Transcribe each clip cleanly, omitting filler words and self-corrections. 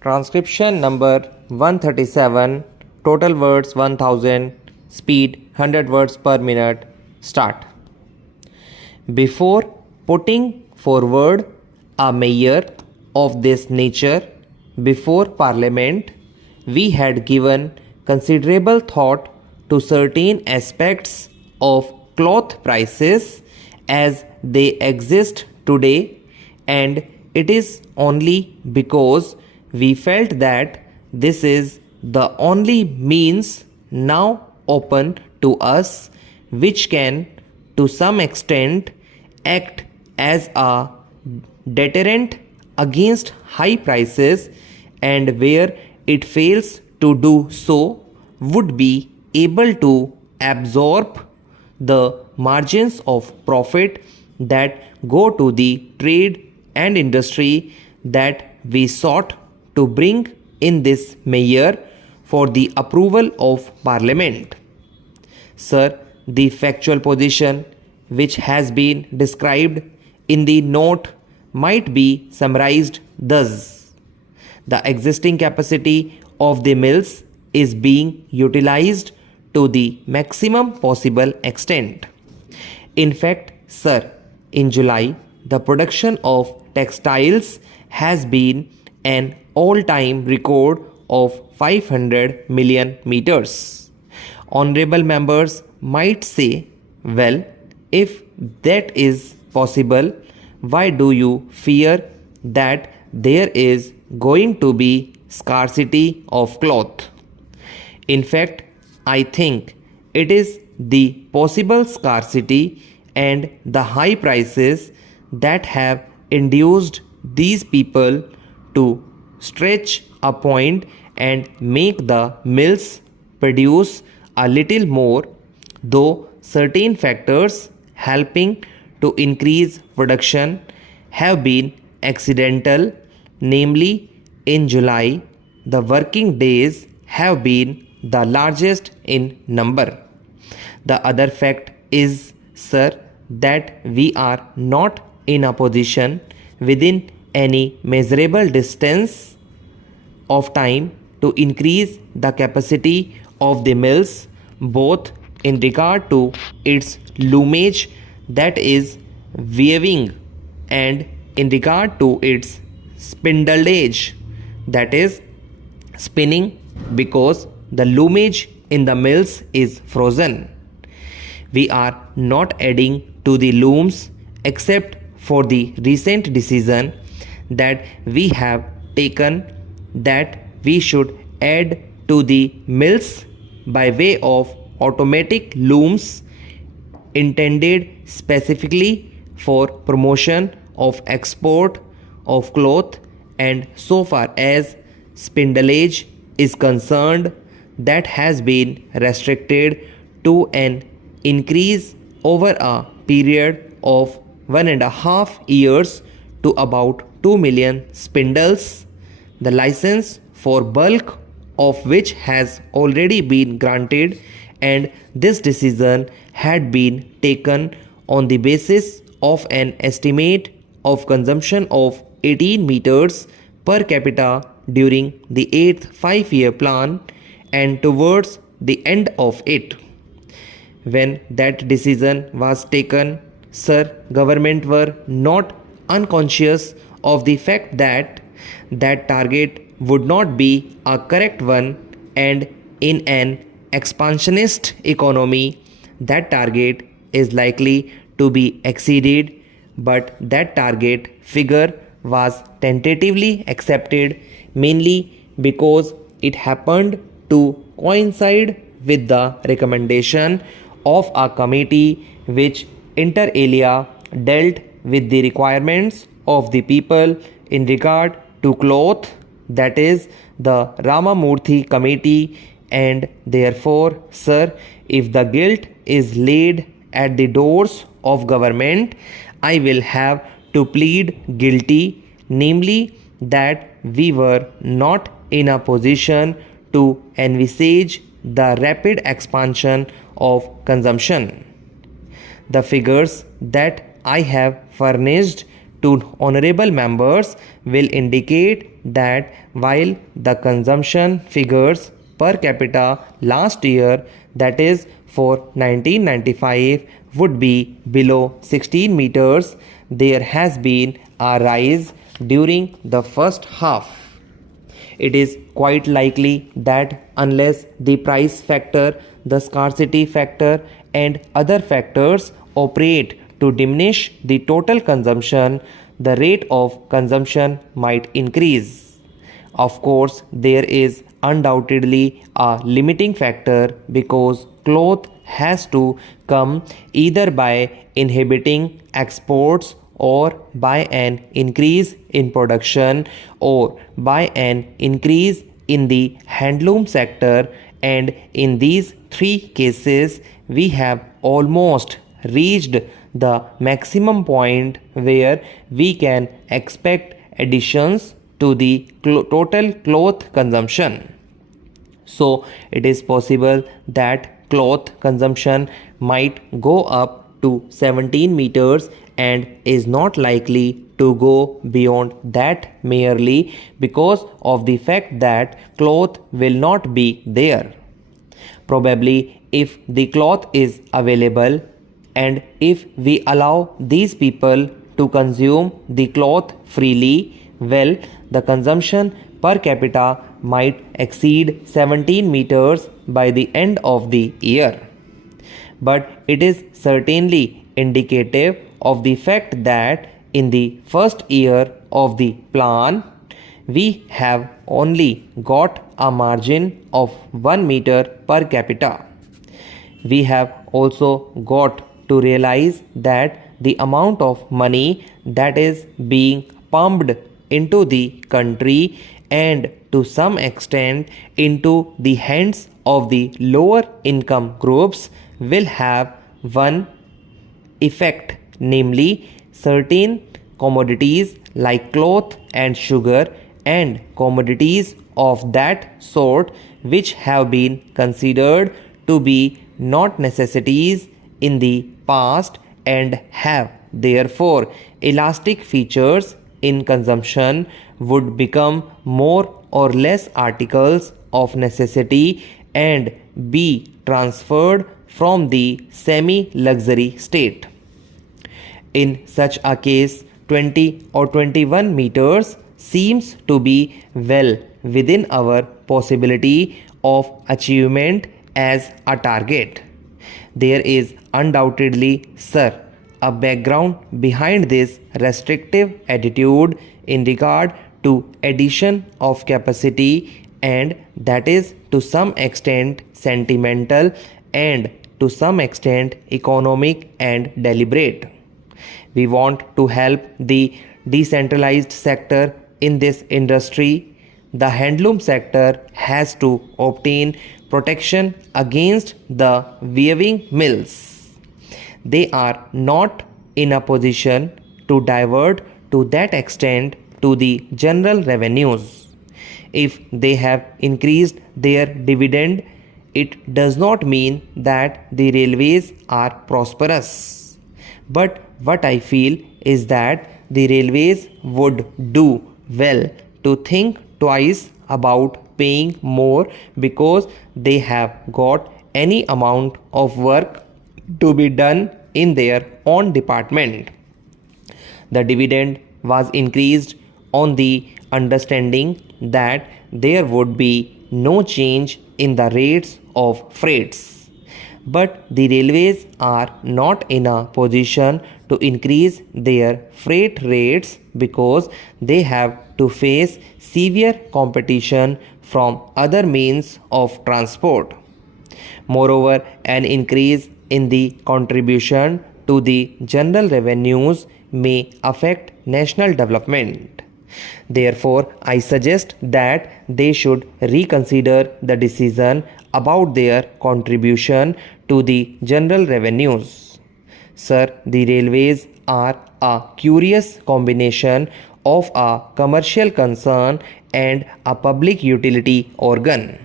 Transcription number 137, total words 1000, speed 100 words per minute. Start. Before putting forward a measure of this nature before Parliament, we had given considerable thought to certain aspects of cloth prices as they exist today, and it is only because we felt that this is the only means now open to us which can to some extent act as a deterrent against high prices, and where it fails to do so would be able to absorb the margins of profit that go to the trade and industry that we sought to bring in this measure for the approval of Parliament. Sir, the factual position which has been described in the note might be summarized thus. The existing capacity of the mills is being utilized to the maximum possible extent. In fact, sir, in July, the production of textiles has been an all-time record of 500 million meters. Honorable members might say, well, if that is possible, why do you fear that there is going to be scarcity of cloth? In fact, I think it is the possible scarcity and the high prices that have induced these people to stretch a point and make the mills produce a little more, though certain factors helping to increase production have been accidental. Namely, in July, the working days have been the largest in number. The other fact is, sir, that we are not in a position within any measurable distance of time to increase the capacity of the mills, both in regard to its loomage, that is weaving, and in regard to its spindleage, that is spinning, because the loomage in the mills is frozen. We are not adding to the looms except for the recent decision that we have taken that we should add to the mills by way of automatic looms intended specifically for promotion of export of cloth, and so far as spindleage is concerned, that has been restricted to an increase over a period of 1.5 years to about 2 million spindles, the license for bulk of which has already been granted, and this decision had been taken on the basis of an estimate of consumption of 18 meters per capita during the 8th 5-year plan, and towards the end of it. When that decision was taken, sir, government were not unconscious of the fact that that target would not be a correct one, and in an expansionist economy that target is likely to be exceeded, but that target figure was tentatively accepted mainly because it happened to coincide with the recommendation of a committee which inter alia dealt with the requirements of the people in regard to cloth, that is the Ramamurthy committee. And therefore, sir, if the guilt is laid at the doors of government, I will have to plead guilty, namely that we were not in a position to envisage the rapid expansion of consumption. The figures that I have furnished to honorable members will indicate that while the consumption figures per capita last year, that is for 1995, would be below 16 meters, there has been a rise during the first half. It is quite likely that unless the price factor, the scarcity factor, and other factors operate to diminish the total consumption, the rate of consumption might increase. Of course, there is undoubtedly a limiting factor because growth has to come either by inhibiting exports or by an increase in production or by an increase in the handloom sector, and in these three cases we have almost reached the maximum point where we can expect additions to the total cloth consumption. So it is possible that cloth consumption might go up to 17 meters and is not likely to go beyond that merely because of the fact that cloth will not be there. Probably if the cloth is available and if we allow these people to consume the cloth freely, well, the consumption per capita might exceed 17 meters by the end of the year. But it is certainly indicative of the fact that in the first year of the plan, we have only got a margin of 1 meter per capita. We have also got to realize that the amount of money that is being pumped into the country and to some extent into the hands of the lower income groups will have one effect, namely certain commodities like cloth and sugar and commodities of that sort which have been considered to be not necessities in the past and have therefore elastic features in consumption would become more or less articles of necessity and be transferred from the semi-luxury state. In such a case, 20 or 21 meters seems to be well within our possibility of achievement as a target. There is undoubtedly, sir, a background behind this restrictive attitude in regard to addition of capacity, and that is to some extent sentimental and to some extent economic and deliberate. We want to help the decentralized sector in this industry. The handloom sector has to obtain protection against the weaving mills. They are not in a position to divert to that extent to the general revenues. If they have increased their dividend, it does not mean that the railways are prosperous. But what I feel is that the railways would do well to think twice about paying more because they have got any amount of work to be done in their own department. The dividend was increased on the understanding that there would be no change in the rates of freights. But the railways are not in a position to increase their freight rates because they have to face severe competition from other means of transport. Moreover, an increase in the contribution to the general revenues may affect national development. Therefore, I suggest that they should reconsider the decision about their contribution to the general revenues. Sir, the railways are a curious combination of a commercial concern and a public utility organ.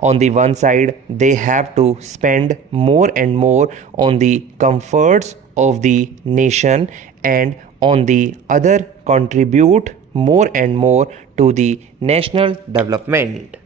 On the one side, they have to spend more and more on the comforts of the nation, and on the other contribute more and more to the national development.